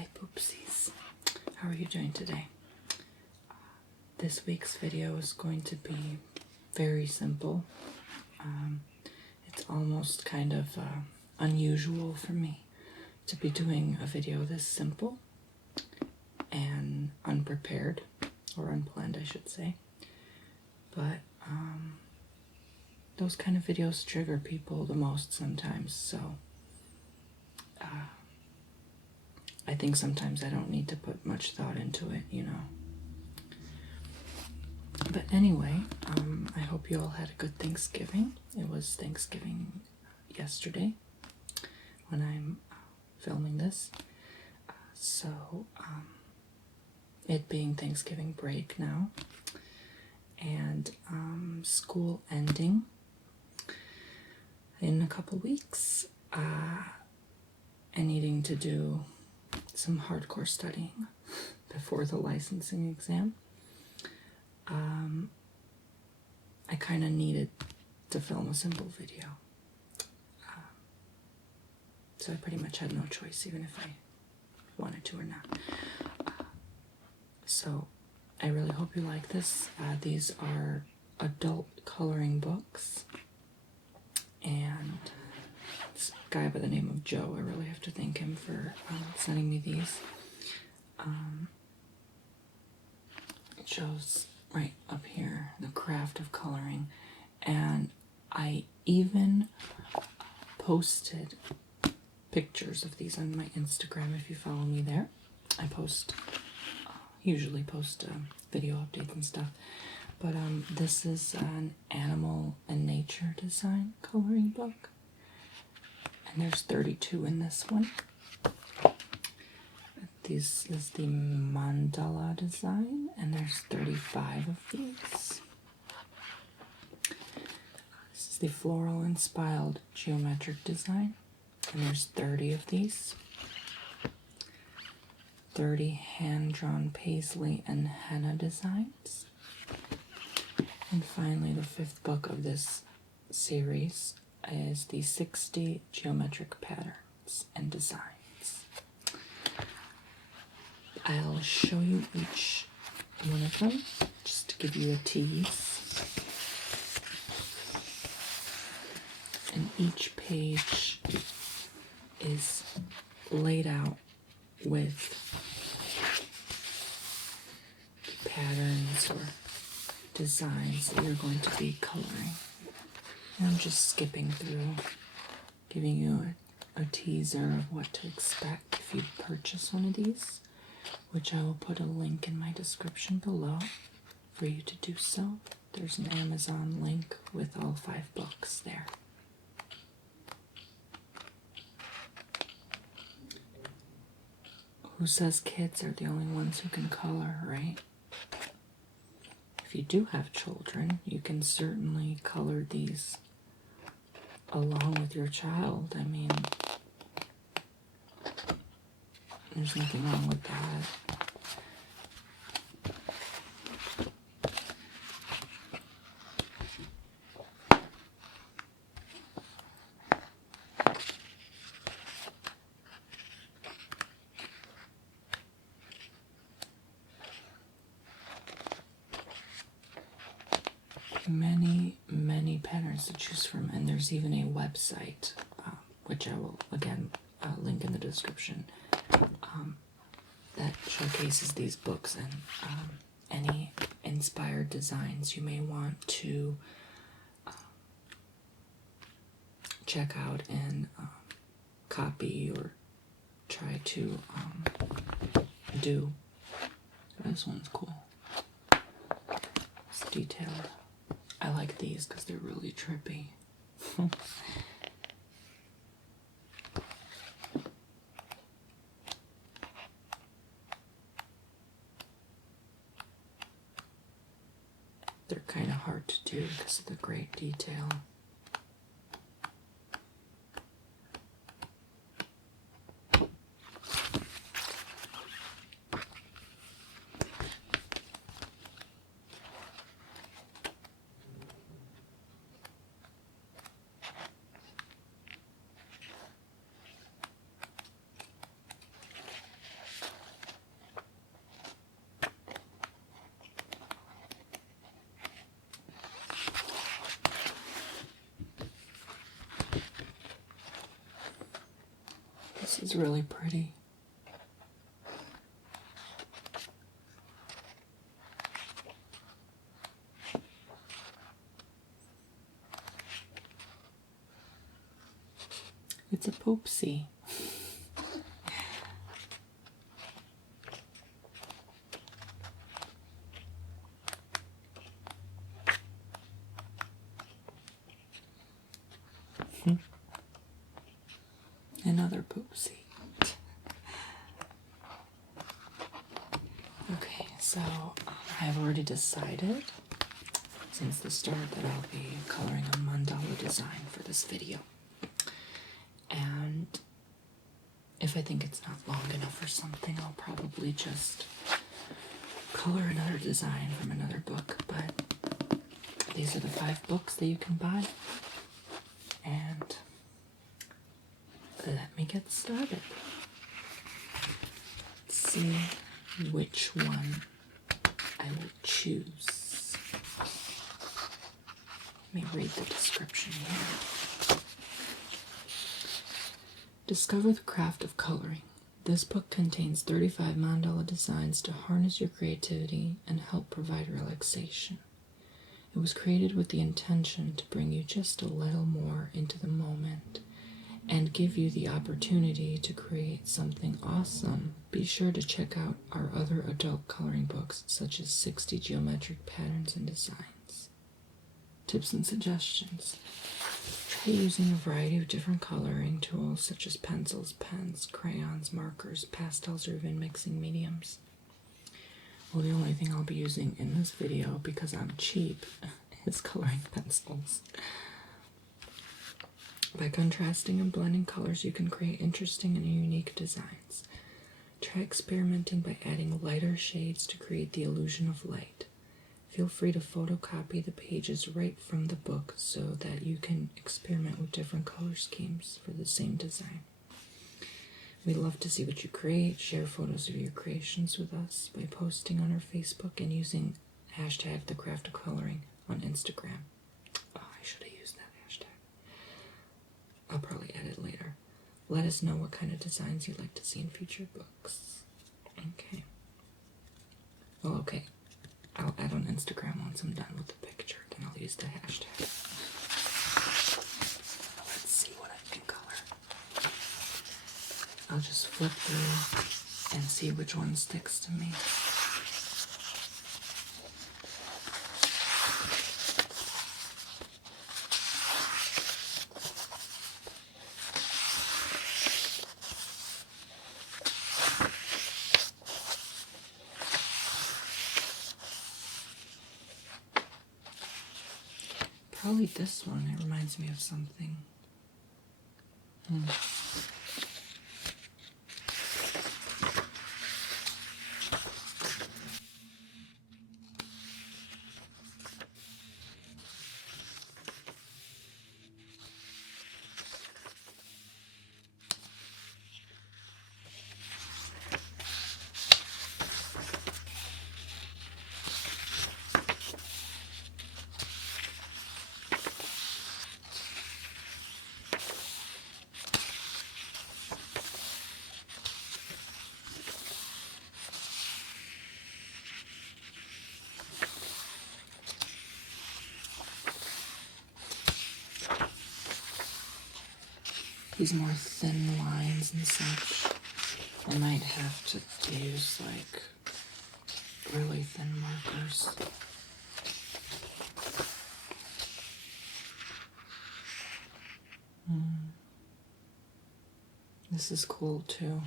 Hi poopsies, how are you doing today? This week's video is going to be very simple. It's almost kind of unusual for me to be doing a video this simple and unprepared, or unplanned I should say, but those kind of videos trigger people the most sometimes, so I think sometimes I don't need to put much thought into it, you know. But anyway, I hope you all had a good Thanksgiving. It was Thanksgiving yesterday when I'm filming this. So, it being Thanksgiving break now, and school ending in a couple weeks, and needing to do some hardcore studying before the licensing exam. I kind of needed to film a simple video. So I pretty much had no choice, even if I wanted to or not. So I really hope you like this. These are adult coloring books. And this guy by the name of Joe, I really have to thank him for sending me these. It shows right up here the craft of coloring, and I even posted pictures of these on my Instagram if you follow me there. I usually post video updates and stuff, but this is an animal and nature design coloring book, and there's 32 in this one. This is the mandala design, and there's 35 of these. This is the floral inspired geometric design, and there's 30 of these. 30 hand-drawn paisley and henna designs. And finally, the 5th book of this series is the 60 geometric patterns and designs. I'll show you each one of them, just to give you a tease. And each page is laid out with patterns or designs that you're going to be coloring. And I'm just skipping through, giving you a teaser of what to expect if you purchase one of these, which I will put a link in my description below for you to do so. There's an Amazon link with all 5 books there. Who says kids are the only ones who can color, right? If you do have children, you can certainly color these along with your child. I mean, there's nothing wrong with that. Many patterns to choose from, and there's even a website, which I will again link in the description, that showcases these books and any inspired designs you may want to check out and copy or try to do. This one's cool. It's detailed. I like these because they're really trippy. They're kind of hard to do because of the great detail. This is really pretty. It's a poopsie. Another poopsie. Okay, so I've already decided since the start that I'll be coloring a mandala design for this video. And if I think it's not long enough or something, I'll probably just color another design from another book. But these are the 5 books that you can buy. And let me get started. Let's see which one I will choose. Let me read the description here. Discover the craft of coloring. This book contains 35 mandala designs to harness your creativity and help provide relaxation. It was created with the intention to bring you just a little more into the moment and give you the opportunity to create something awesome. Be sure to check out our other adult coloring books, such as 60 Geometric Patterns and Designs. Tips and suggestions. Try using a variety of different coloring tools, such as pencils, pens, crayons, markers, pastels, or even mixing mediums. Well, the only thing I'll be using in this video, because I'm cheap, is coloring pencils. By contrasting and blending colors, you can create interesting and unique designs. Try experimenting by adding lighter shades to create the illusion of light. Feel free to photocopy the pages right from the book so that you can experiment with different color schemes for the same design. We'd love to see what you create. Share photos of your creations with us by posting on our Facebook and using hashtag #TheCraftOfColoring on Instagram. Oh, I should have used that hashtag. I'll probably edit later. Let us know what kind of designs you'd like to see in future books. Okay. Well, okay. I'll add on Instagram once I'm done with the picture, then I'll use the hashtag. Let's see what I can color. I'll just flip through and see which one sticks to me. Probably this one. It reminds me of something. These more thin lines and such, I might have to use like really thin markers. This is cool too.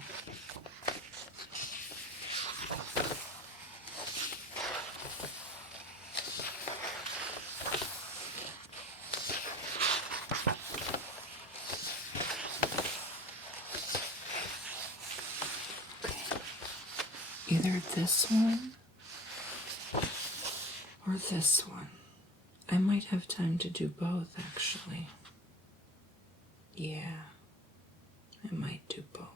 Either this one or this one. I might have time to do both, actually. Yeah, I might do both.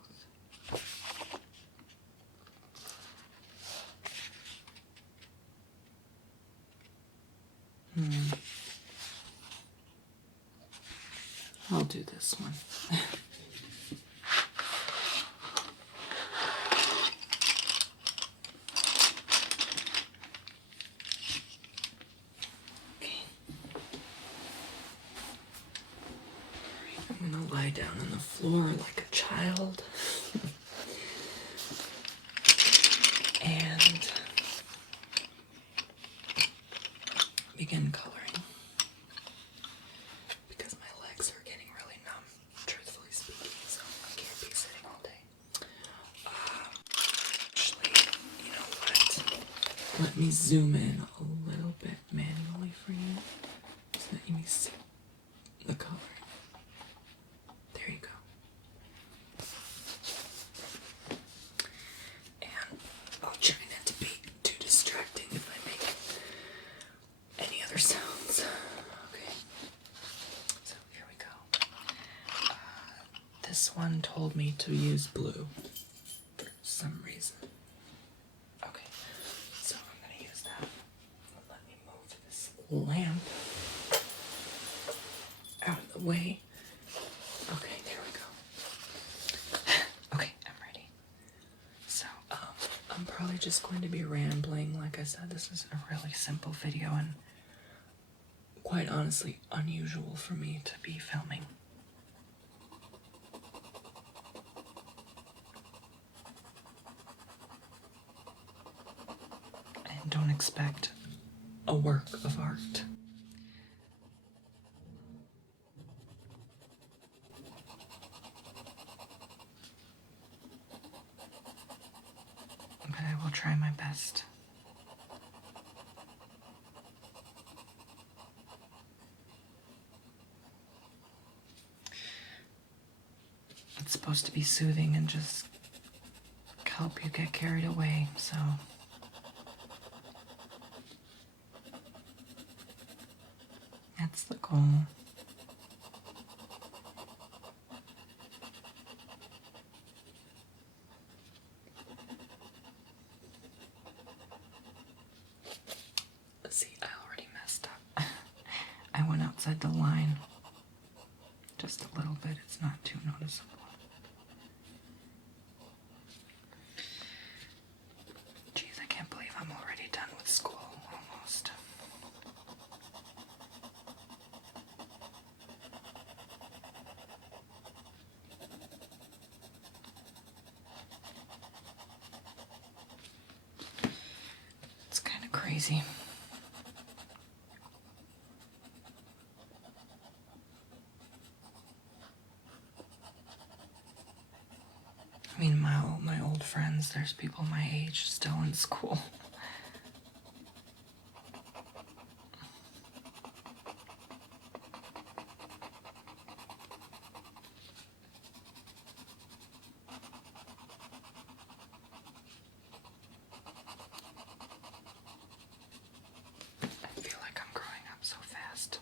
I'll do this one. down on the floor like a child and begin coloring because my legs are getting really numb, truthfully speaking, so I can't be sitting all day. Actually, you know what? Let me zoom in a little bit manually for you so that you can see the color. There you go. And I'll try not to be too distracting if I make any other sounds. Okay. So here we go. This one told me to use blue for some reason. Okay. So I'm going to use that. Let me move this lamp out of the way. Okay, there we go. Okay, I'm ready. So, I'm probably just going to be rambling. Like I said, this is a really simple video and quite honestly unusual for me to be filming. And don't expect a work of art. But I will try my best. It's supposed to be soothing and just help you get carried away, so that's the goal. See, I already messed up. I went outside the line just a little bit. It's not too noticeable. Jeez, I can't believe I'm already done with school, almost. It's kind of crazy. I mean, my old friends, there's people my age still in school. I feel like I'm growing up so fast.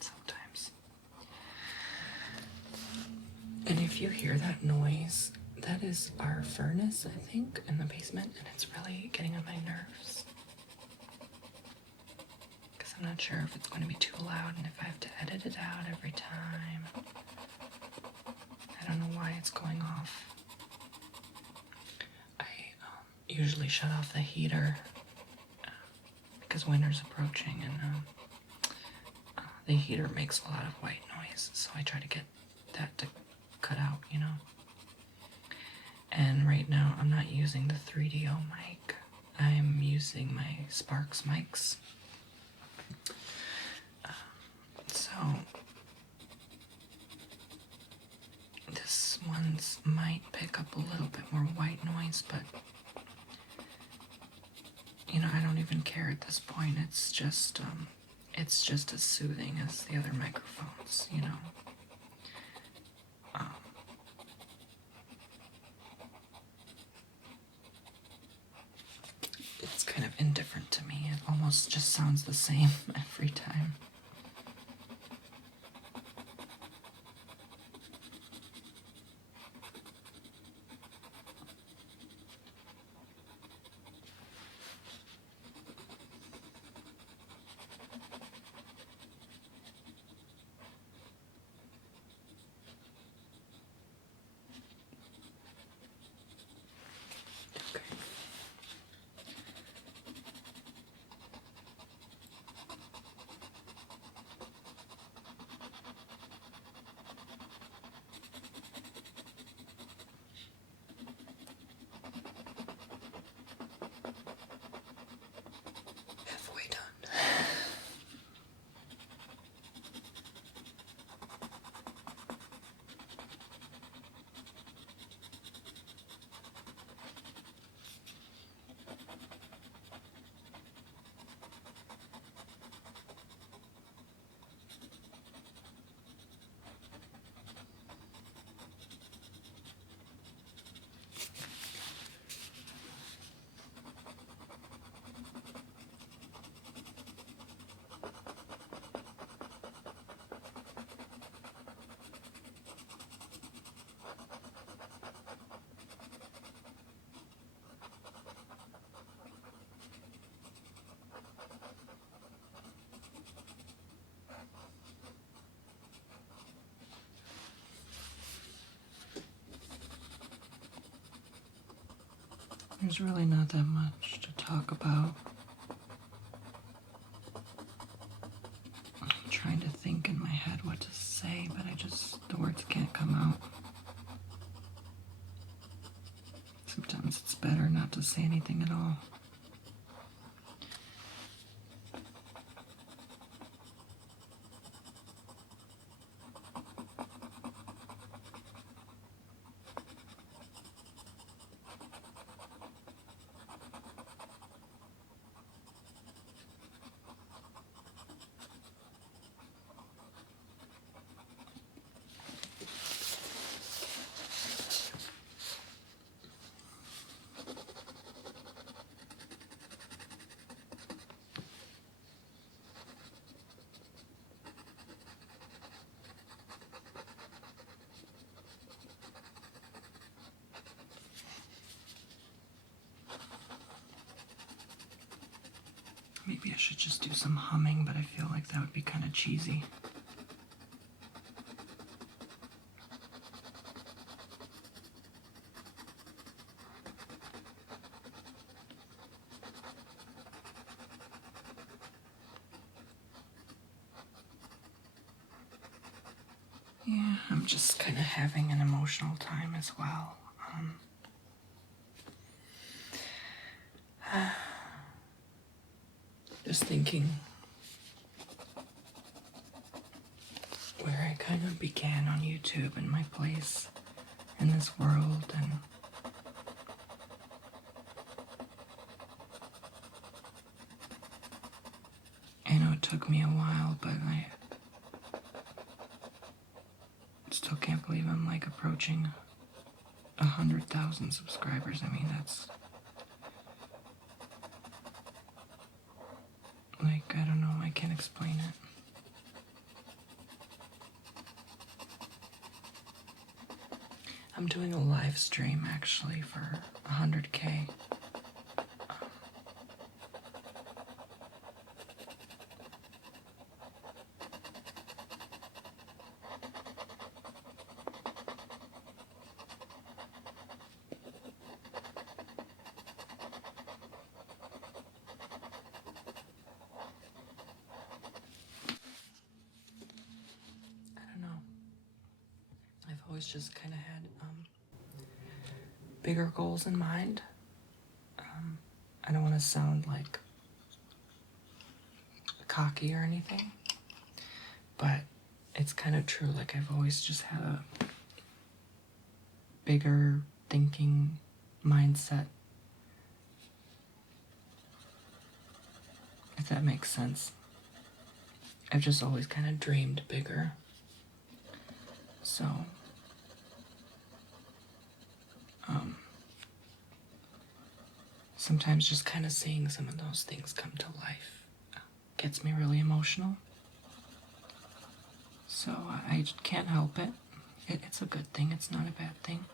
Sometimes. And if you hear that noise, that is our furnace, I think, in the basement, and it's really getting on my nerves. Because I'm not sure if it's going to be too loud and if I have to edit it out every time. I don't know why it's going off. I usually shut off the heater because winter's approaching, and the heater makes a lot of white noise, so I try to get that to cut out, you know. And right now I'm not using the 3DO mic. I'm using my Sparks mics. So this one's might pick up a little bit more white noise, but you know, I don't even care at this point. It's just as soothing as the other microphones, you know. It's kind of indifferent to me. It almost just sounds the same every time. There's really not that much to talk about. I'm trying to think in my head what to say, but the words can't come out. Sometimes it's better not to say anything at all. Maybe I should just do some humming, but I feel like that would be kind of cheesy. Yeah, I'm just kind of having an emotional time as well. Just thinking where I kind of began on YouTube and my place in this world, and I know it took me a while, but I still can't believe I'm like approaching 100,000 subscribers. I mean, that's like, I don't know, I can't explain it. I'm doing a live stream actually for 100K. I've always just kind of had bigger goals in mind. I don't want to sound like cocky or anything, but it's kind of true. Like, I've always just had a bigger thinking mindset, if that makes sense. I've just always kind of dreamed bigger. So, sometimes just kind of seeing some of those things come to life gets me really emotional. So I can't help it. It's a good thing. It's not a bad thing.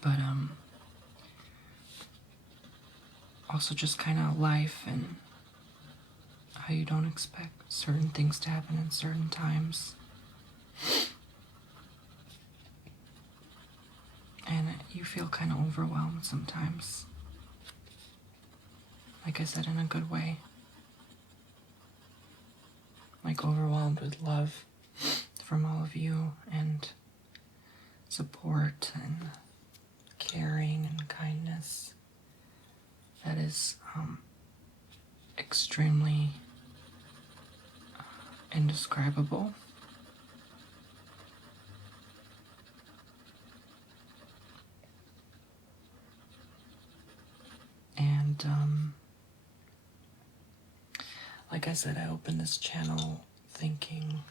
But also just kind of life and how you don't expect certain things to happen in certain times. And you feel kind of overwhelmed sometimes. Like I said, in a good way. Like, overwhelmed with love from all of you, and support and caring and kindness. That is extremely indescribable. And like I said, I opened this channel thinking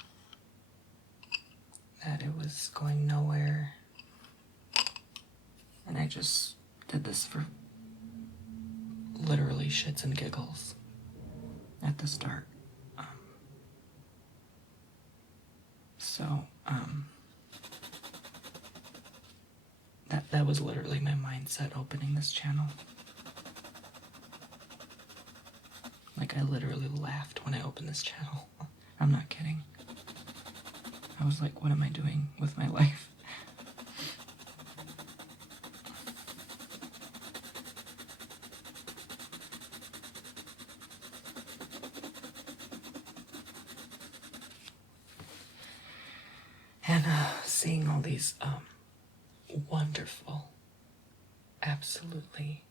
that it was going nowhere, and I just did this for literally shits and giggles at the start. That was literally my mindset opening this channel. Like, I literally laughed when I opened this channel. I'm not kidding. I was like, what am I doing with my life? And seeing all these wonderful, absolutely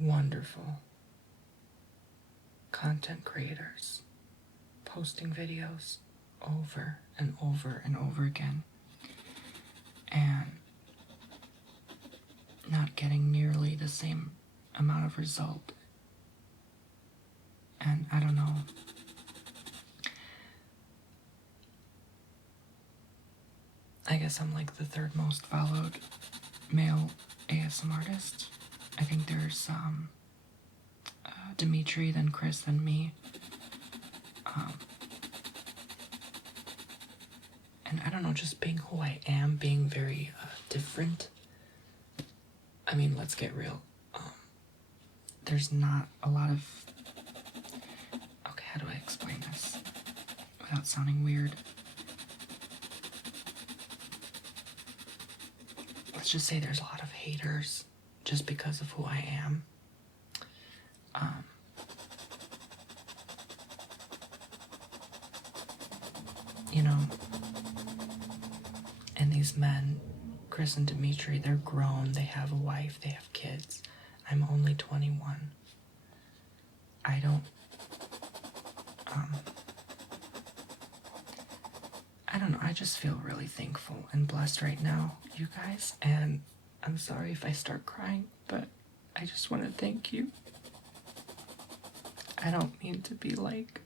wonderful content creators posting videos over and over and over again and not getting nearly the same amount of result. And I don't know. I guess I'm like the third most followed male ASM artist. I think there's Dimitri, then Chris, then me. And I don't know, just being who I am, being very different. I mean, let's get real. There's not a lot of... Okay, how do I explain this without sounding weird? Let's just say there's a lot of haters just because of who I am. You know, and these men, Chris and Dimitri, they're grown, they have a wife, they have kids. I'm only 21. I don't know, I just feel really thankful and blessed right now, you guys, and I'm sorry if I start crying, but I just want to thank you. I don't mean to be like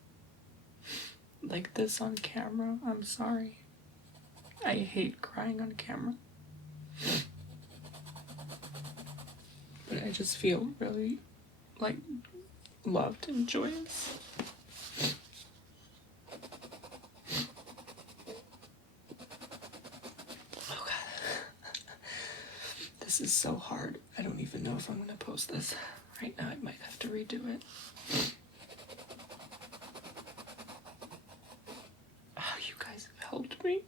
this on camera. I'm sorry. I hate crying on camera. But I just feel really, like, loved and joyous. Oh God. This is so hard. I don't even know if I'm gonna post this. Right now I might have to redo it. Oh, you guys have helped me.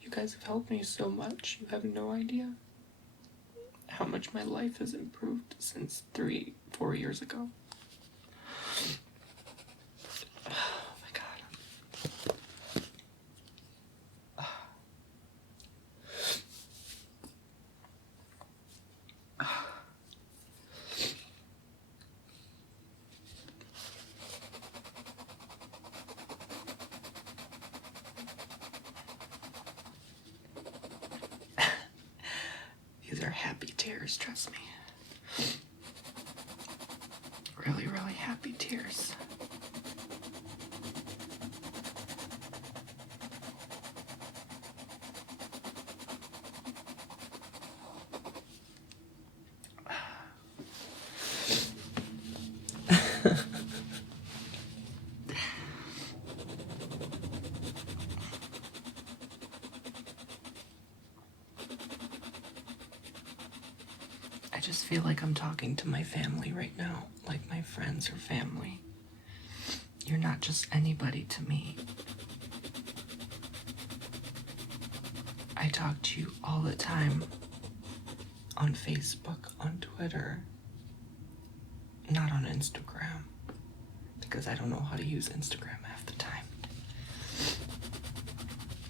You guys have helped me so much. You have no idea how much my life has improved since 3-4 years ago. Oh my God. These are happy tears, trust me. Really, really happy tears. I just feel like I'm talking to my family right now, like my friends or family. You're not just anybody to me. I talk to you all the time on Facebook, on Twitter, not on Instagram, because I don't know how to use Instagram half the time.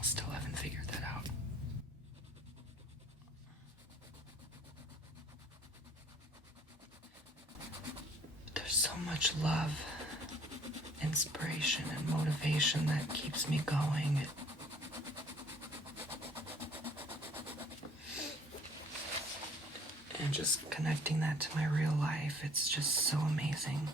Still haven't figured that out. There's so much love, inspiration, and motivation that keeps me going. And just connecting that to my real life, it's just so amazing.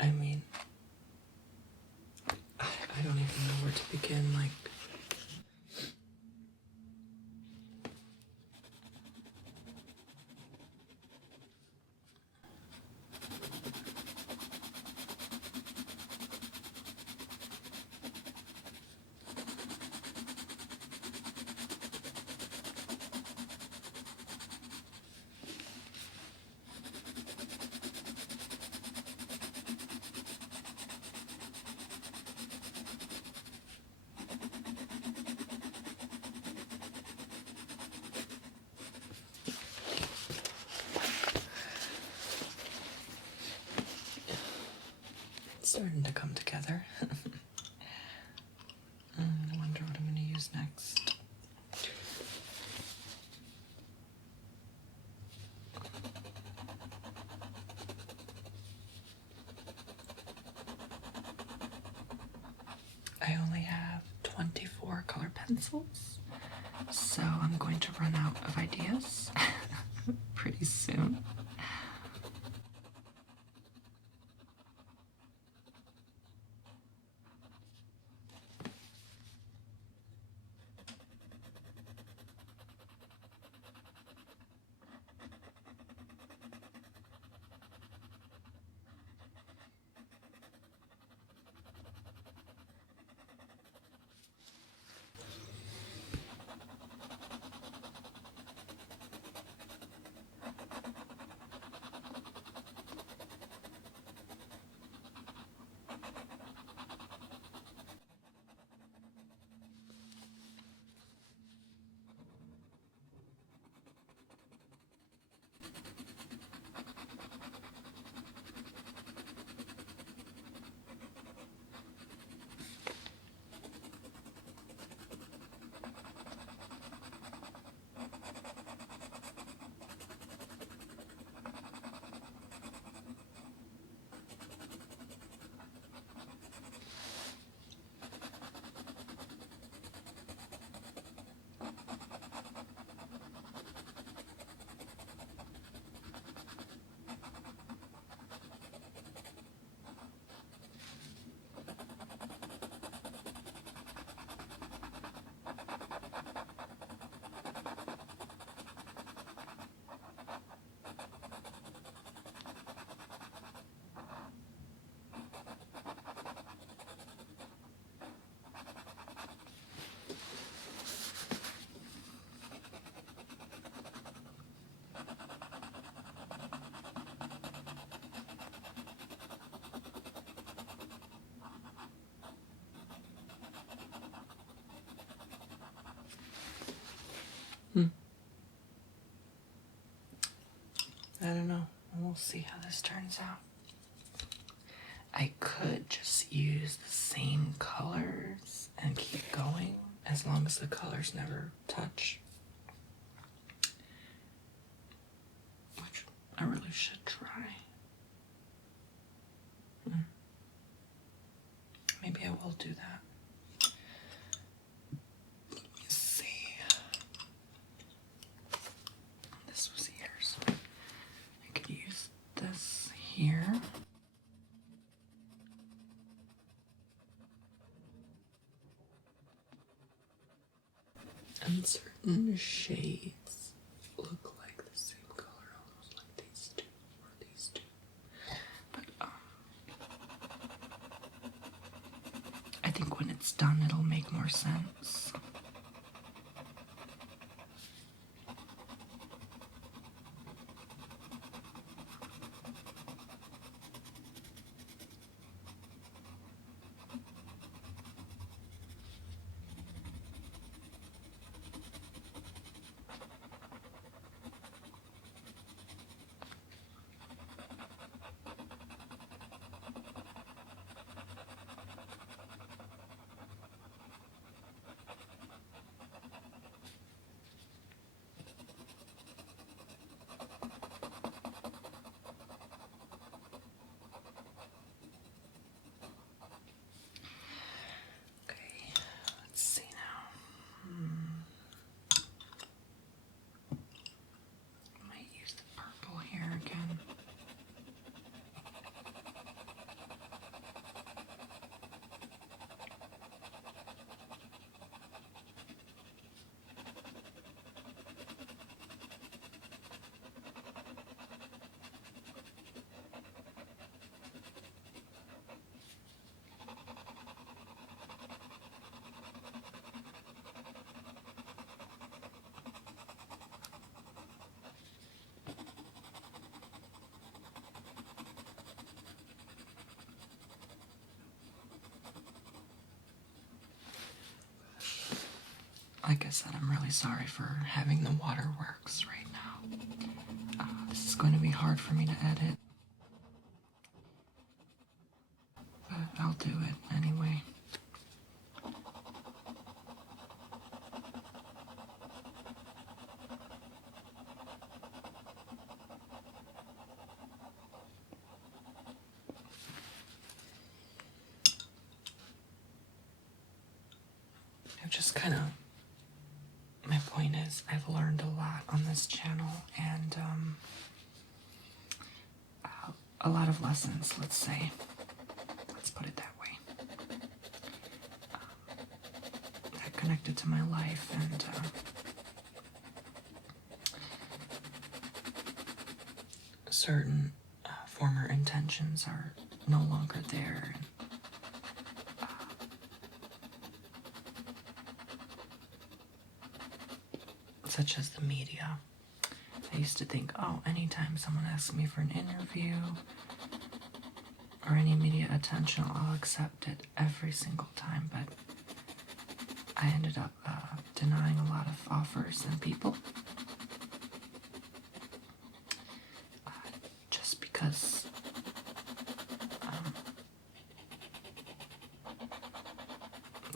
I mean, I don't even know where to begin, like, starting to come together. I wonder what I'm going to use next. I only have 24 color pencils, so I'm going to run out of ideas pretty soon. I don't know. We'll see how this turns out. I could just use the same colors and keep going as long as the colors never touch. Which I really should try. Maybe I will do that. Let me see. This was here, so I could use this here. And certain shades look like the same color, almost like these two or these two. But I think when it's done, it'll make more sense. Like I said, I'm really sorry for having the waterworks right now. This is going to be hard for me to edit. But but I'll do it anyway. I've just kind of, my point is, I've learned a lot on this channel, and a lot of lessons, let's say. Let's put it that way. That connected to my life, and certain former intentions are no longer there. Such as the media. I used to think, oh, anytime someone asks me for an interview or any media attention, I'll accept it every single time, but I ended up denying a lot of offers and people just because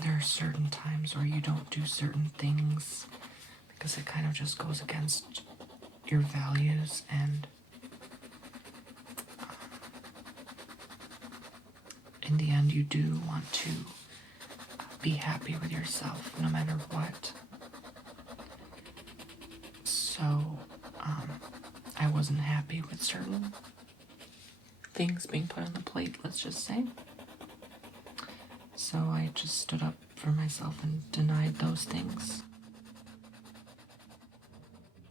there are certain times where you don't do certain things because it kind of just goes against your values, and in the end you do want to be happy with yourself no matter what. So I wasn't happy with certain things being put on the plate, let's just say. So I just stood up for myself and denied those things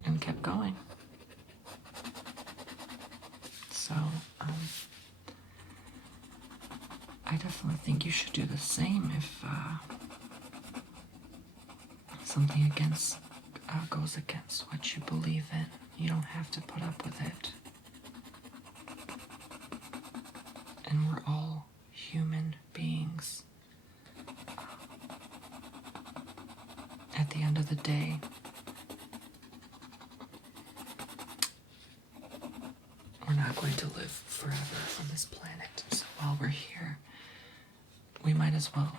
and kept going. So I definitely think you should do the same if something goes against what you believe in. You don't have to put up with it. And we're all human beings. At the end of the day, we're not going to live forever on this planet. So while we're here, we might as well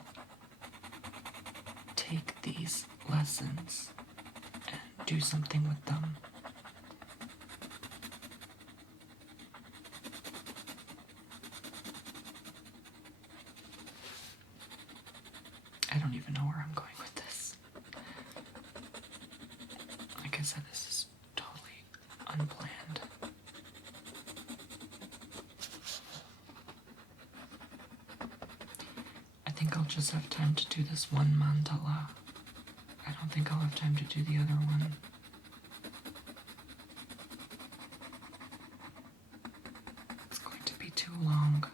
take these lessons and do something with them. I don't even know where I'm going with this. Like I said, this is totally unplanned. I think I'll just have time to do this one mandala. I don't think I'll have time to do the other one. It's going to be too long.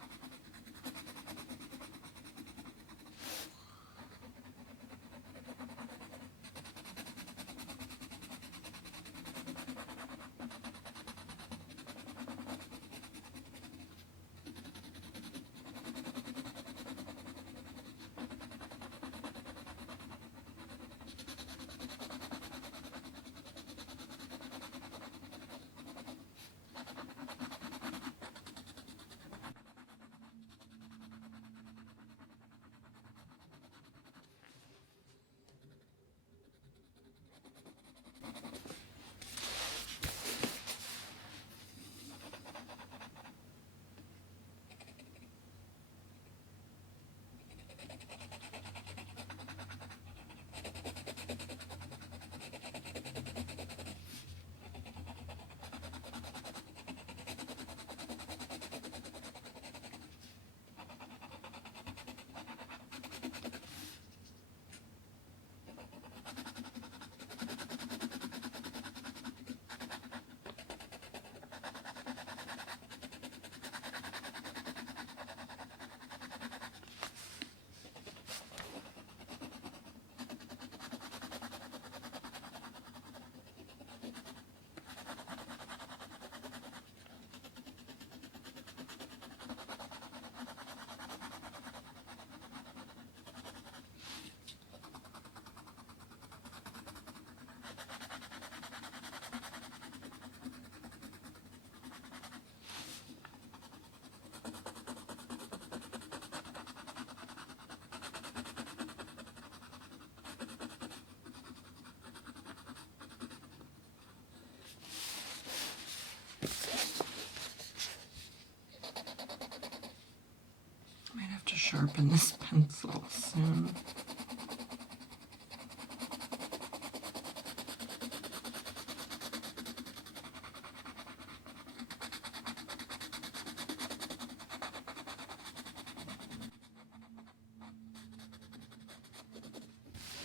sharpen this pencil soon.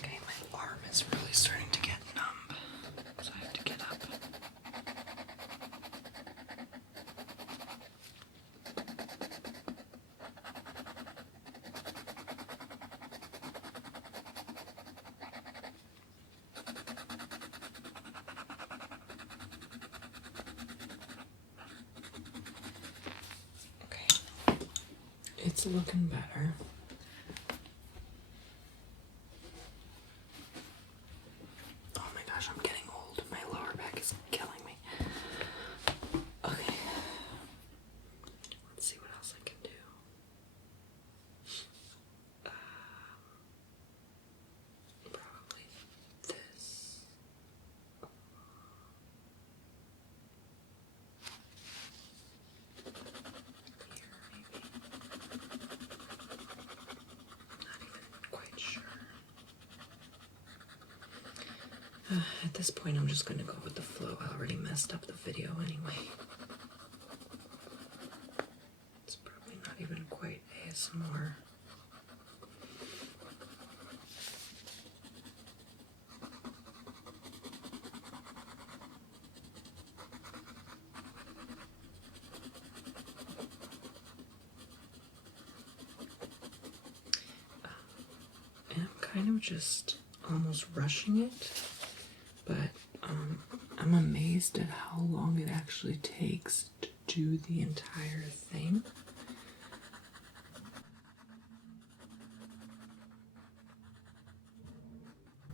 Okay, my arm is really starting to get numb, so I have to get up. It's looking better. Oh my gosh, I'm getting old. My lower back is killing me. Okay. Let's see what else I can do. Probably this. Quite sure. At this point, I'm just going to go with the flow. I already messed up the video anyway. It's probably not even quite ASMR. And I'm kind of just almost rushing it, but I'm amazed at how long it actually takes to do the entire thing.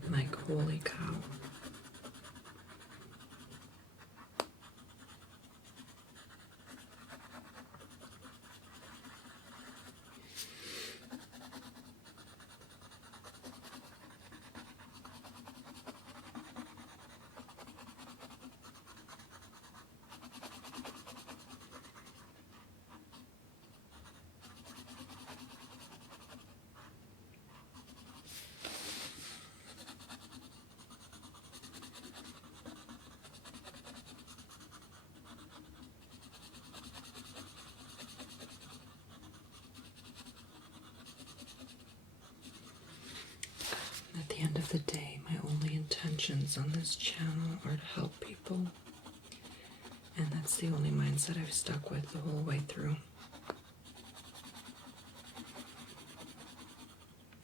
Like, holy cow. At the end of the day, my only intentions on this channel are to help people. And that's the only mindset I've stuck with the whole way through.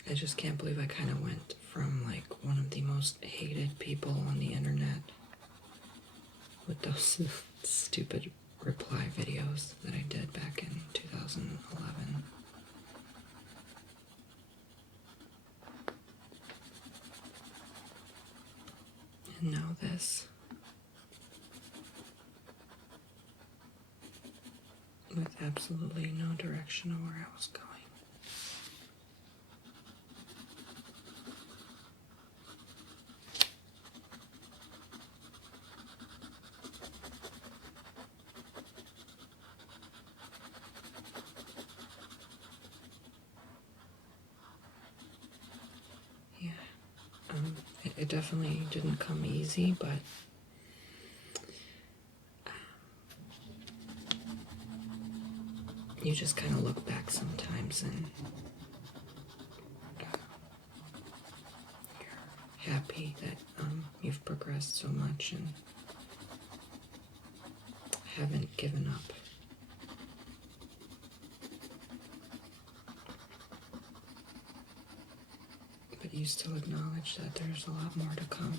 I just can't believe I kind of went from like one of the most hated people on the internet with those stupid reply videos that I did back in 2011. And now this. With absolutely no direction of where I was going. Yeah, it definitely didn't come easy, but you just kind of look back sometimes and you're happy that you've progressed so much and haven't given up. But you still acknowledge that there's a lot more to come.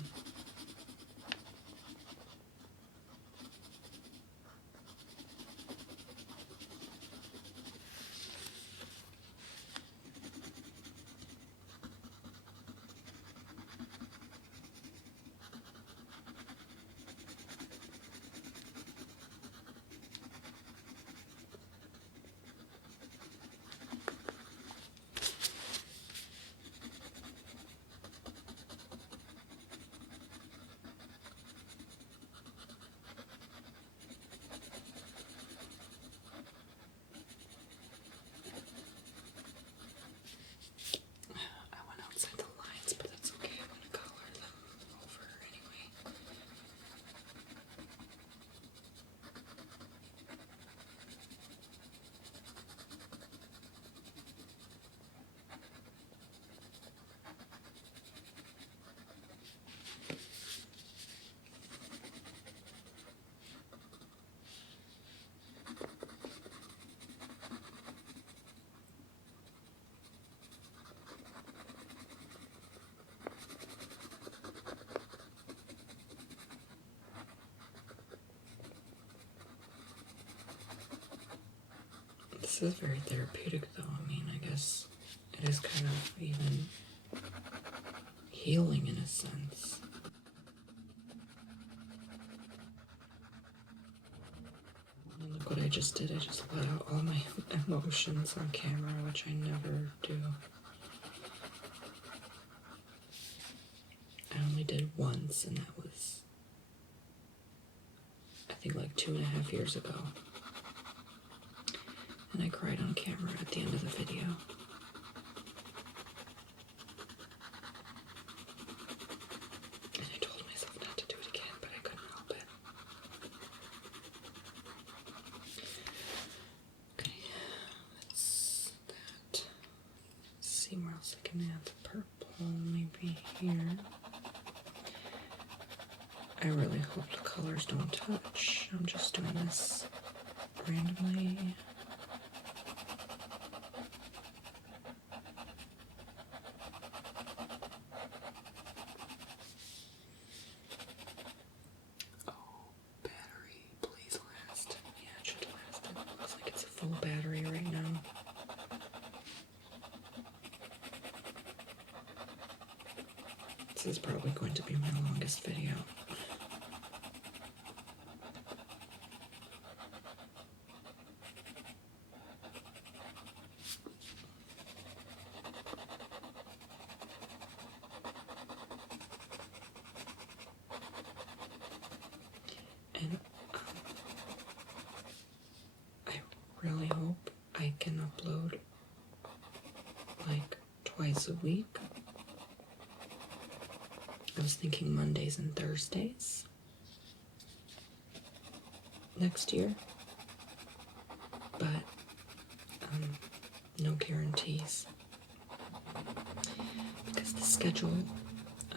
This is very therapeutic, though. I mean, I guess it is kind of even healing in a sense. And look what I just did. I just let out all my emotions on camera, which I never do. I only did once, and that was, I think, like 2.5 years ago. And I cried on camera at the end of the video. And I told myself not to do it again, but I couldn't help it. Okay, that's that. Let's see where else I can add the purple, maybe here. I really hope the colors don't touch. I'm just doing this randomly. Oh, battery, please last. Yeah, it should last. It looks like it's a full battery right now. This is probably going to be my longest video. And I really hope I can upload like twice a week. I was thinking Mondays and Thursdays next year, but no guarantees, because the schedule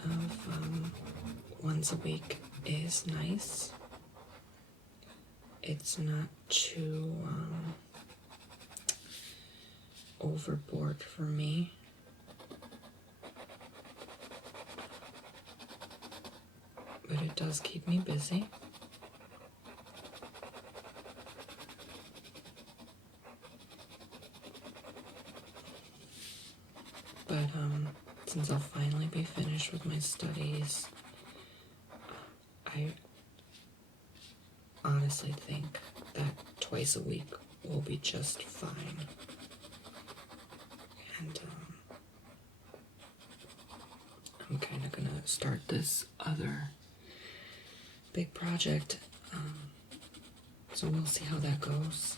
of once a week is nice. It's not too overboard for me. But it does keep me busy. But since I'll finally be finished with my studies, I honestly think that twice a week will be just fine. And I'm kind of gonna start this other big project, so we'll see how that goes.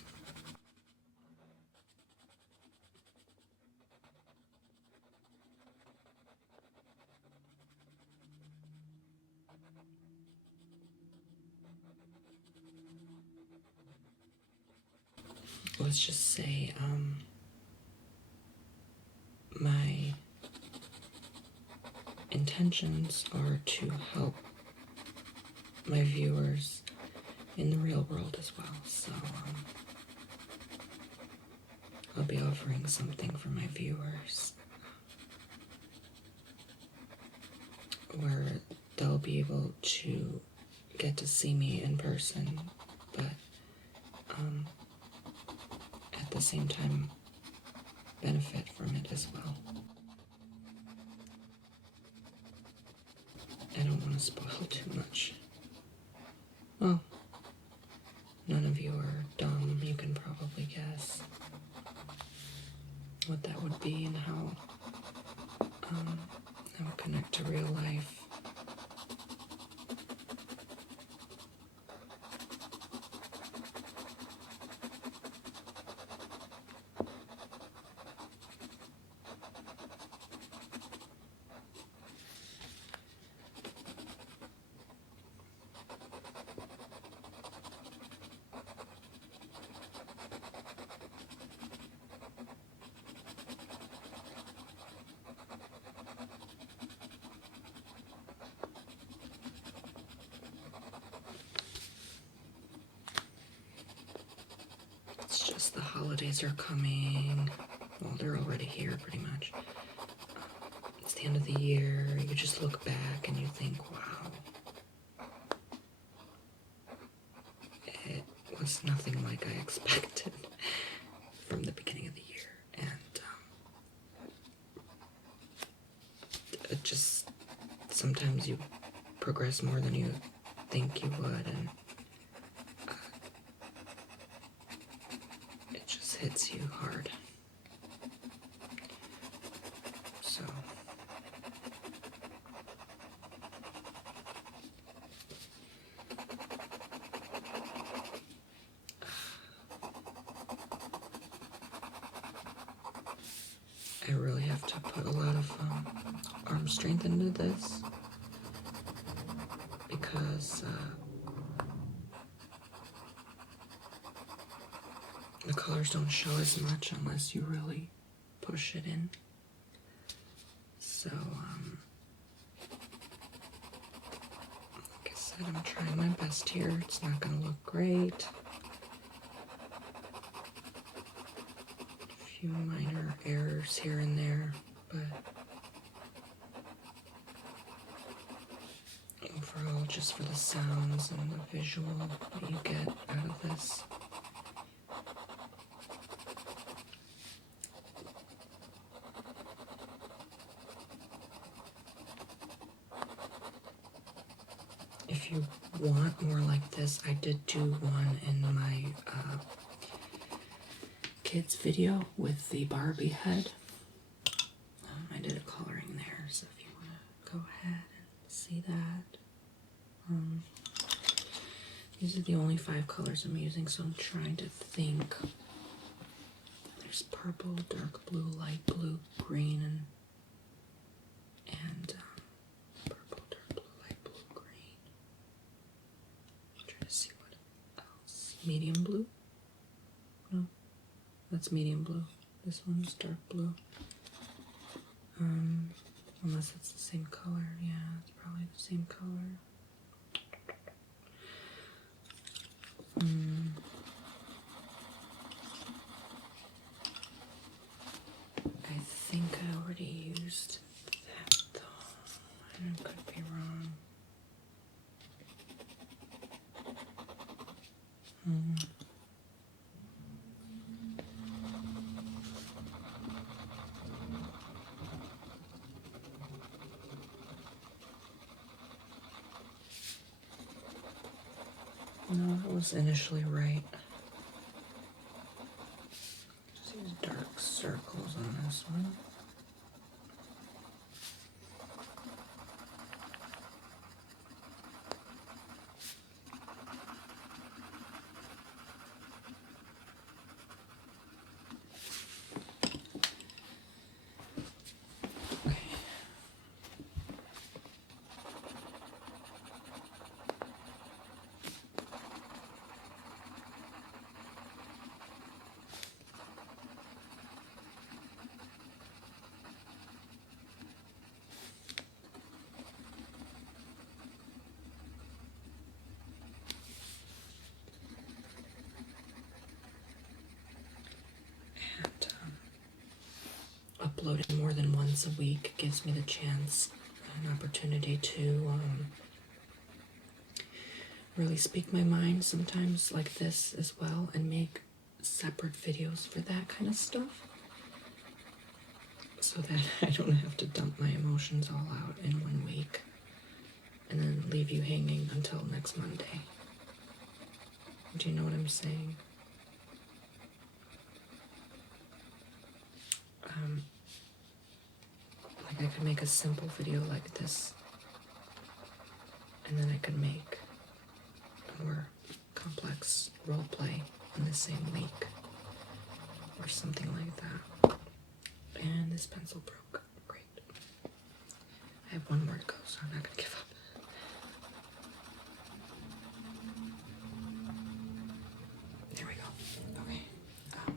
Let's just say my intentions are to help my viewers in the real world as well, so I'll be offering something for my viewers where they'll be able to get to see me in person, but at the same time benefit from it as well. I don't want to spoil too much. Well, none of you are dumb. You can probably guess what that would be and how that would connect to real life. It's just the holidays are coming. Well, they're already here pretty much. It's the end of the year. You just look back and you think, wow, it was nothing like I expected from the beginning of the year, and it just, sometimes you progress more than you think you would, and it just hits you hard. So I really have to put a lot of arm strength into this, because the colors don't show as much unless you really push it in. So, like I said, I'm trying my best here. It's not going to look great. A few minor errors here and there, but overall, just for the sounds and the visual that you get out of this. If you want more like this, I did do one in my kids video with the Barbie head. I did a coloring there, so if you want to go ahead and see that. These are the only 5 colors I'm using, so I'm trying to think. There's purple, dark blue, light blue, green, and purple, dark blue, light blue, green. I'm trying to see what else. Medium blue? No, that's medium blue. This one's dark blue. Unless it's the same color. Yeah, it's probably the same color. I think I already used that though. I could be wrong. No, that was initially right. See dark circles on this one. Uploading more than once a week gives me the chance, an opportunity to really speak my mind sometimes like this as well, and make separate videos for that kind of stuff, so that I don't have to dump my emotions all out in one week and then leave you hanging until next Monday. Do you know what I'm saying? Like, I could make a simple video like this, and then I could make a more complex role play in the same week, or something like that. And this pencil broke. Great. I have one more to go, so I'm not gonna give up. There we go. Okay.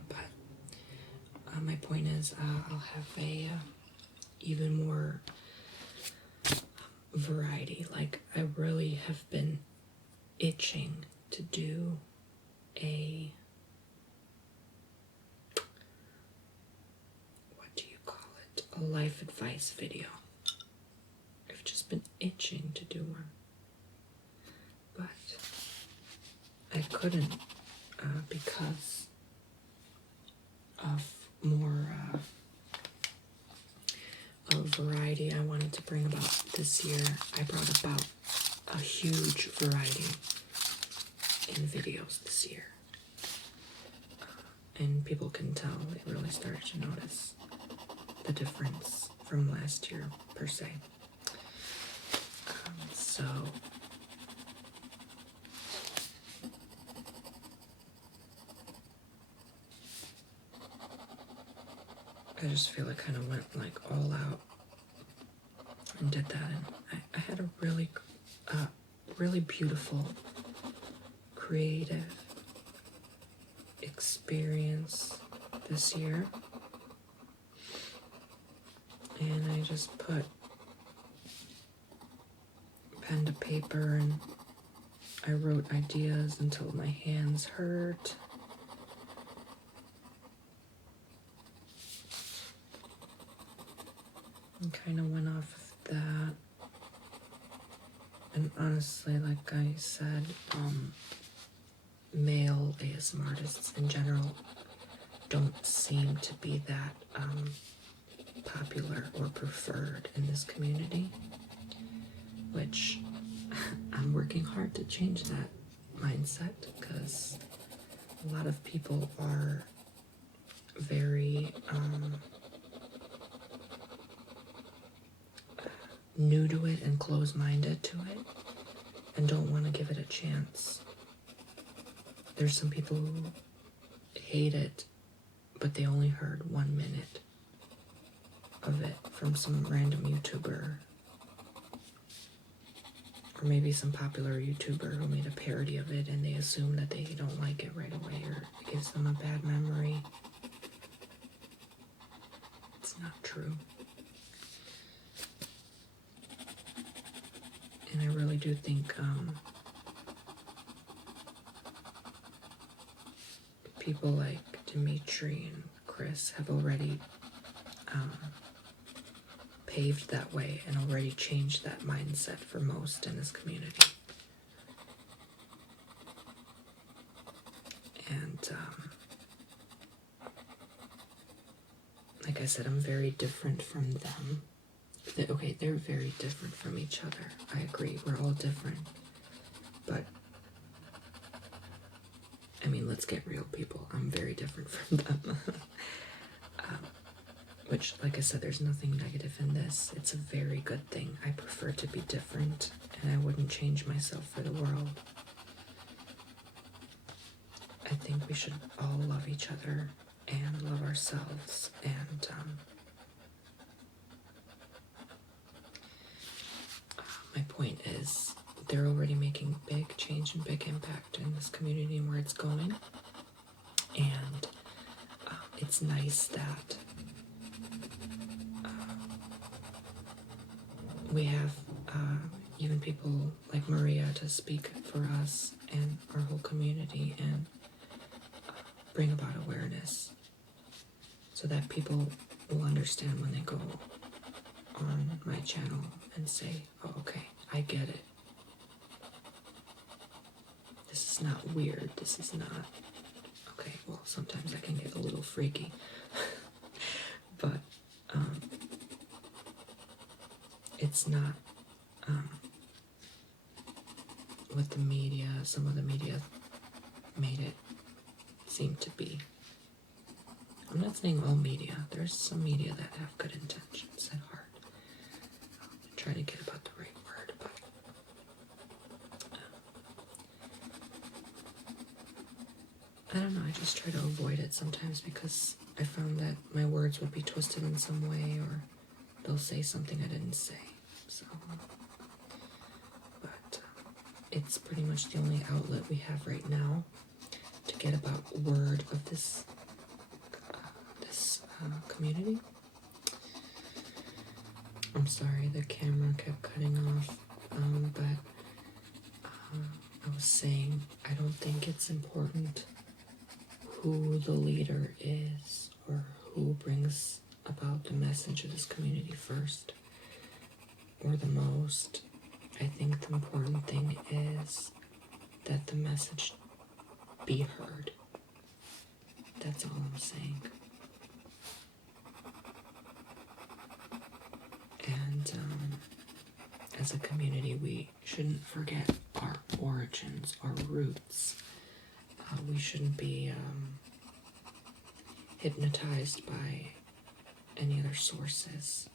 But my point is, I'll have a even more variety. Like, I really have been itching to do a, what do you call it? A life advice video. I've just been itching to do one, but I couldn't because more of variety I wanted to bring about this year. I brought about a huge variety in videos this year. And people can tell, they really started to notice the difference from last year, per se. So, I just feel I kind of went like all out and did that. And I had a really, really beautiful, creative experience this year. And I just put pen to paper and I wrote ideas until my hands hurt. And kind of went off of that. And honestly, like I said, male ASMR artists in general don't seem to be that popular or preferred in this community, which I'm working hard to change that mindset, because a lot of people are very new to it and close-minded to it and don't want to give it a chance. There's some people who hate it, but they only heard 1 minute of it from some random YouTuber, or maybe some popular YouTuber who made a parody of it, and they assume that they don't like it right away, or it gives them a bad memory. It's not true. And I really do think people like Dimitri and Chris have already paved that way and already changed that mindset for most in this community. And like I said, I'm very different from them. Okay, they're very different from each other. I agree, we're all different. But, I mean, let's get real, people. I'm very different from them. Which, like I said, there's nothing negative in this. It's a very good thing. I prefer to be different, and I wouldn't change myself for the world. I think we should all love each other and love ourselves, and my point is, they're already making big change and big impact in this community and where it's going. And it's nice that we have even people like Maria to speak for us and our whole community and bring about awareness so that people will understand when they go on my channel and say, oh, okay, I get it. This is not weird. This is not... Okay, well, sometimes I can get a little freaky. But it's not what the media, some of the media made it seem to be. I'm not saying all media. There's some media that have good intentions at heart. I'm trying to get about the right word, but I don't know, I just try to avoid it sometimes because I found that my words would be twisted in some way, or they'll say something I didn't say. So, but it's pretty much the only outlet we have right now to get about word of this community. I'm sorry, the camera kept cutting off, but I was saying I don't think it's important who the leader is or who brings about the message of this community first or the most. I think the important thing is that the message be heard. That's all I'm saying. And as a community, we shouldn't forget our origins, our roots. We shouldn't be hypnotized by any other sources.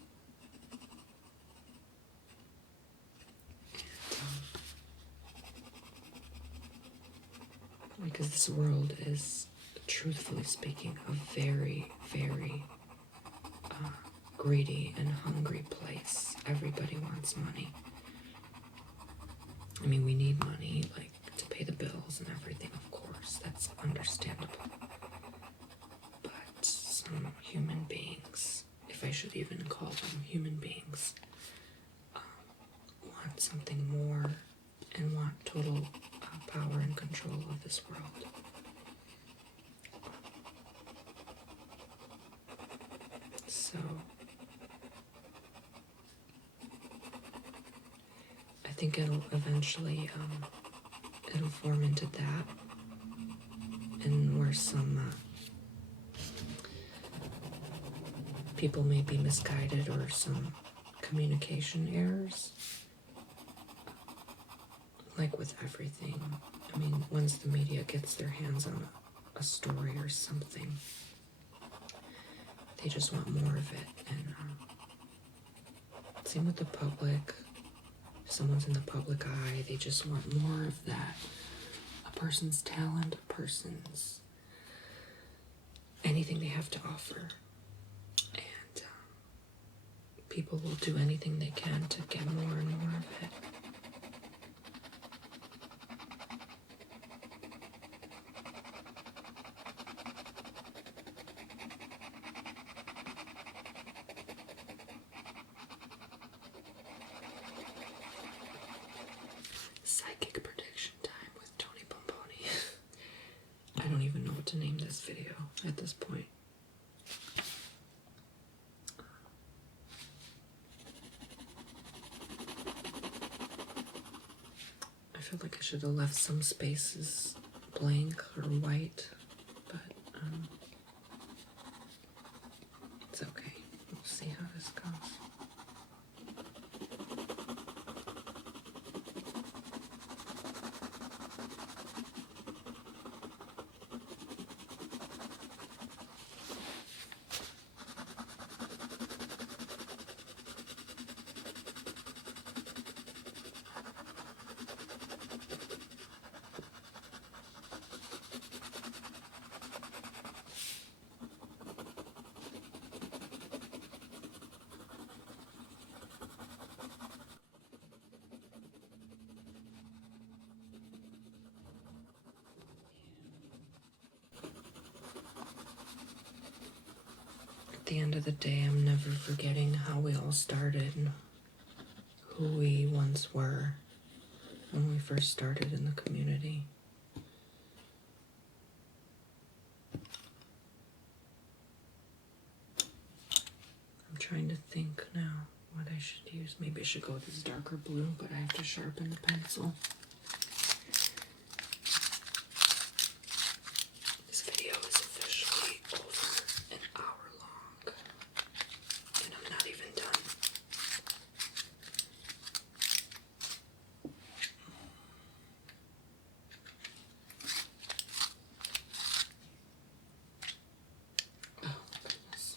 Because this world is, truthfully speaking, a very, very greedy and hungry place. Everybody wants money. I mean, we need money, like, to pay the bills and everything, of course. That's understandable. But some human beings, if I should even call them human beings, want something more and want total power and control of this world. So I think it'll eventually it'll form into that, and where some people may be misguided or some communication errors. Like with everything, I mean, once the media gets their hands on a story or something, they just want more of it. And same with the public. If someone's in the public eye, they just want more of that. A person's talent, a person's anything they have to offer. And people will do anything they can to get more and more of it. Psychic prediction time with Tony Bomboni. I don't even know what to name this video at this point. I feel like I should have left some spaces blank or white, but it's okay. We'll see how this goes. At the end of the day, I'm never forgetting how we all started and who we once were when we first started in the community. I'm trying to think now what I should use. Maybe I should go with this darker blue, but I have to sharpen the pencil. This video is officially over an hour long, and I'm not even done. Oh, goodness.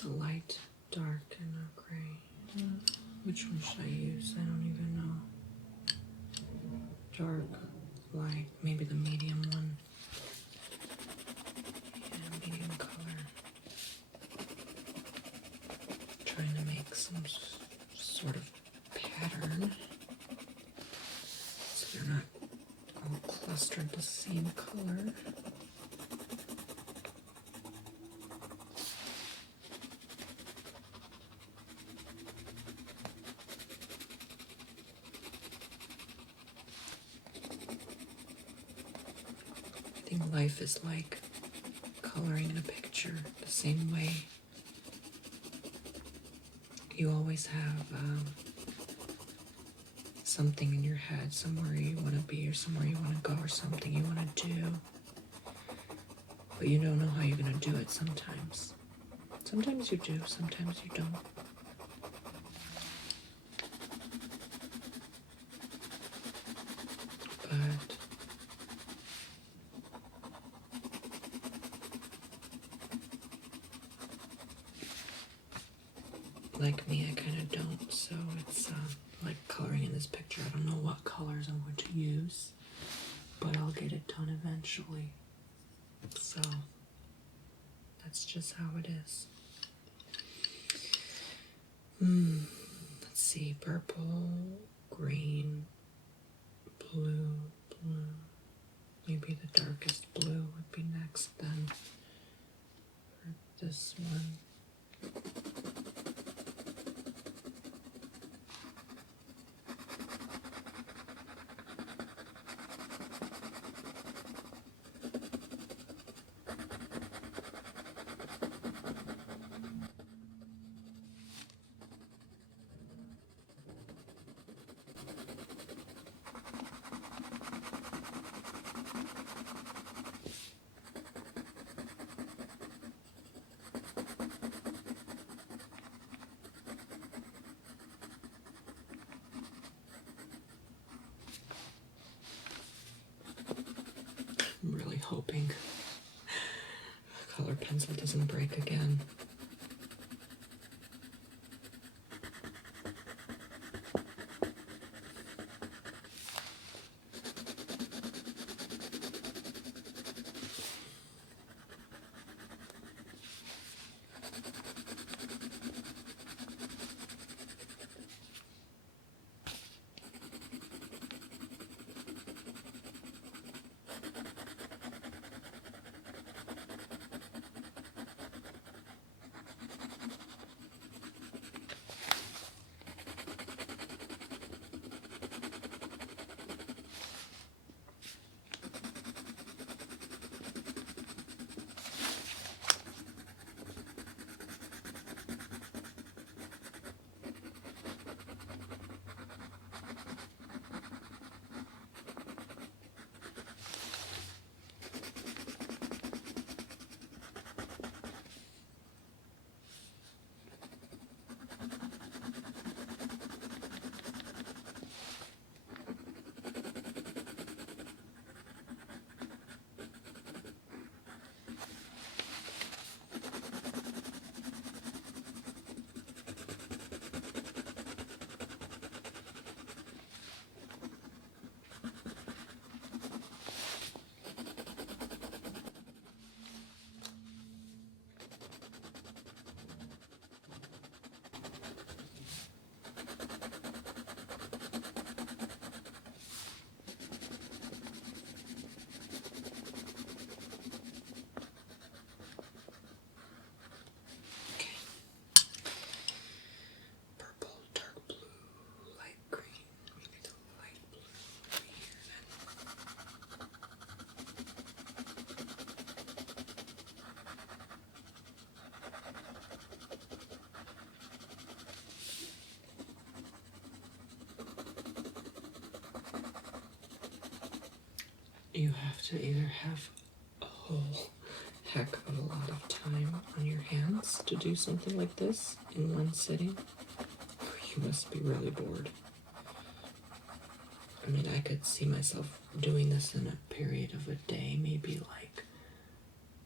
It's a light, dark, and a gray. Which one should I use? I don't even know. Dark, light, maybe the medium one. Yeah, medium color. Trying to make some sort of pattern so they're not all clustered the same color. I think life is like coloring in a picture the same way. You always have something in your head, somewhere you want to be or somewhere you want to go or something you want to do. But you don't know how you're going to do it sometimes. Sometimes you do, sometimes you don't. But like me, I kind of don't, so it's like coloring in this picture. I don't know what colors I'm going to use, but I'll get it done eventually. So that's just how it is. Let's see, purple, green, blue. Maybe the darkest blue would be next then for this one. I'm really hoping the color pencil doesn't break again. You have to either have a whole heck of a lot of time on your hands to do something like this in one sitting, or you must be really bored. I mean, I could see myself doing this in a period of a day, maybe like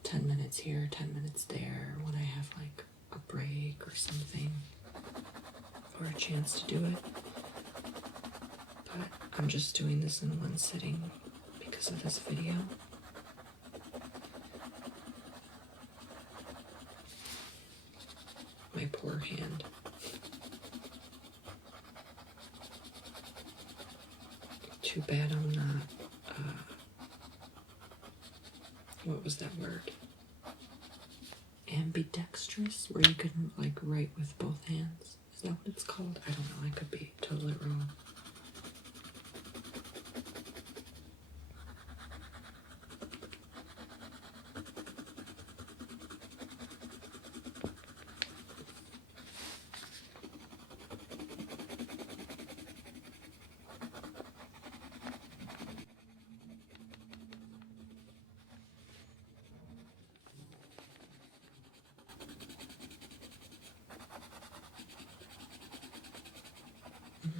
10 minutes here, 10 minutes there, when I have like a break. something, or a chance to do it. But I'm just doing this in one sitting because of this video. My poor hand. Too bad I'm not, what was that word? Ambidextrous, where you can like write with both hands. Is that what it's called? I don't know, I could be totally wrong.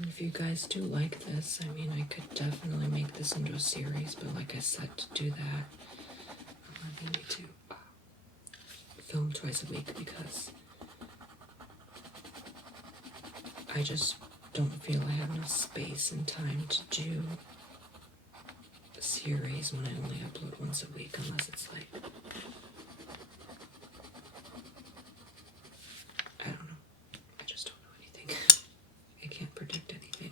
If you guys do like this, I mean, I could definitely make this into a series, but like I said, to do that, I need to film twice a week because I just don't feel I have enough space and time to do a series when I only upload once a week, unless it's like, I don't know. I just don't know anything. I can't predict anything.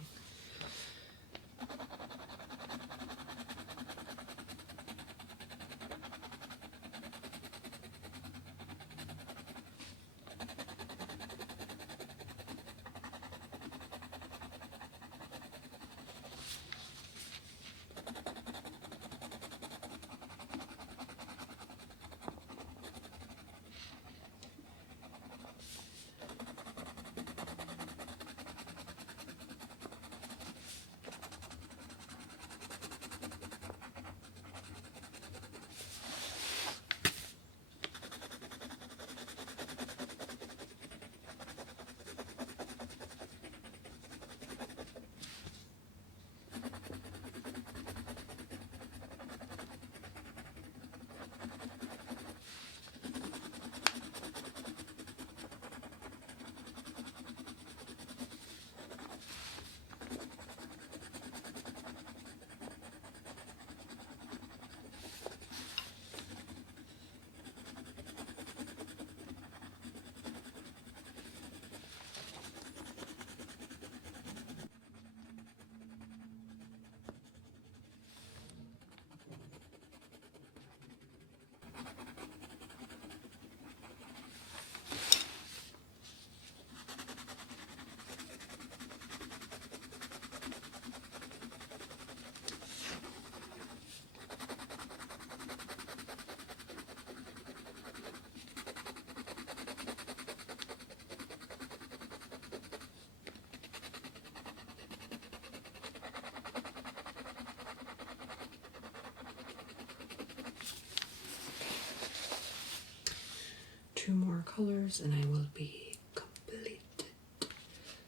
Two more colors and I will be completed.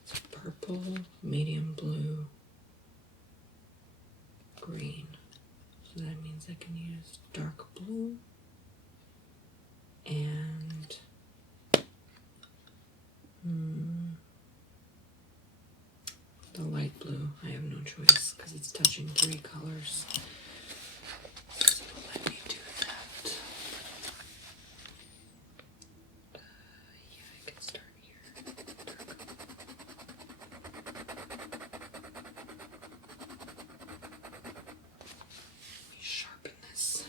So purple, medium blue, green. So that means I can use dark blue and the light blue. I have no choice because it's touching three colors. So let me do that. Yeah, I can start here. Let me sharpen this.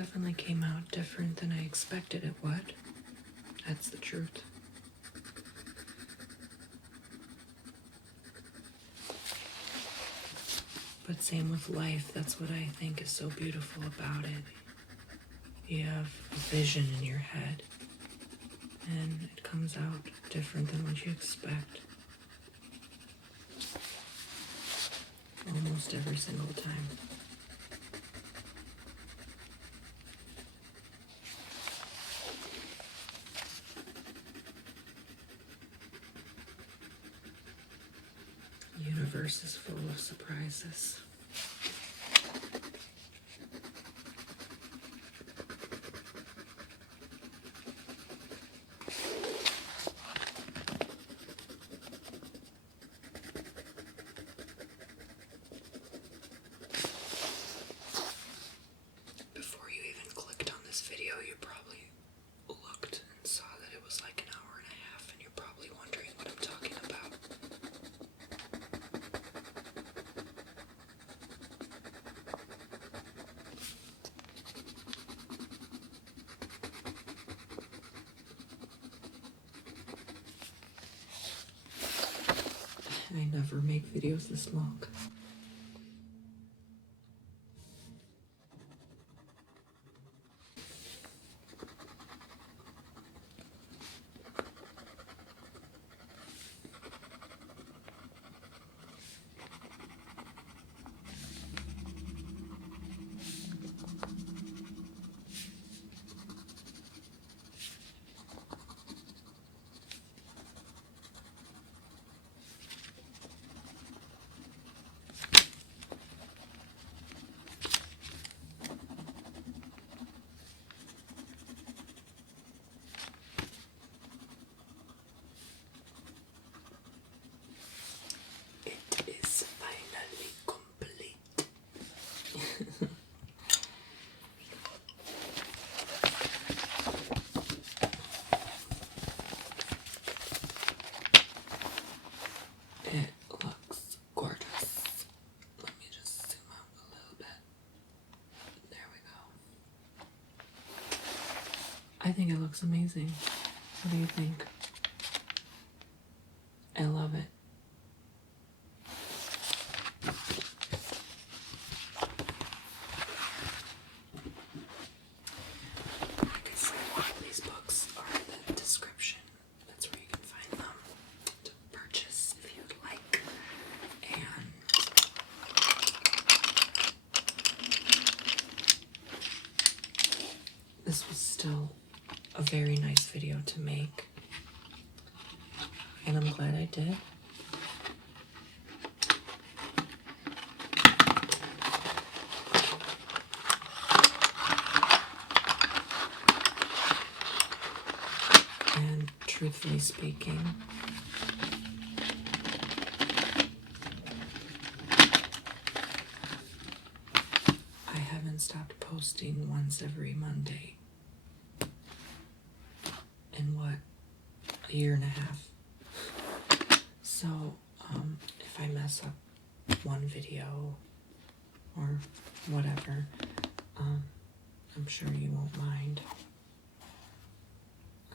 definitely came out different than I expected it would. That's the truth. But same with life, that's what I think is so beautiful about it. You have a vision in your head, and it comes out different than what you expect. Almost every single time. The universe is full of surprises. Before you even clicked on this video, you probably looked and saw that it was like an hour and a half, and you're probably wondering what I'm talking about. I never make videos this long. It looks gorgeous. Let me just zoom out a little bit. There we go. I think it looks amazing. What do you think? I love it. Like I said, all of these books are in the description. That's where you can find them to purchase if you'd like. And this was still a very nice video to make, and I'm glad I did. And truthfully speaking, I haven't stopped posting once every Monday in what, a year and a half. So if I mess up one video or whatever, I'm sure you won't mind.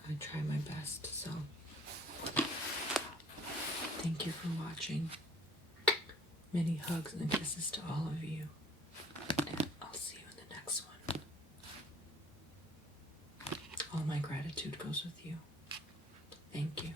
I try my best, so thank you for watching. Many hugs and kisses to all of you, and I'll see you in the next one. All my gratitude goes with you. Thank you.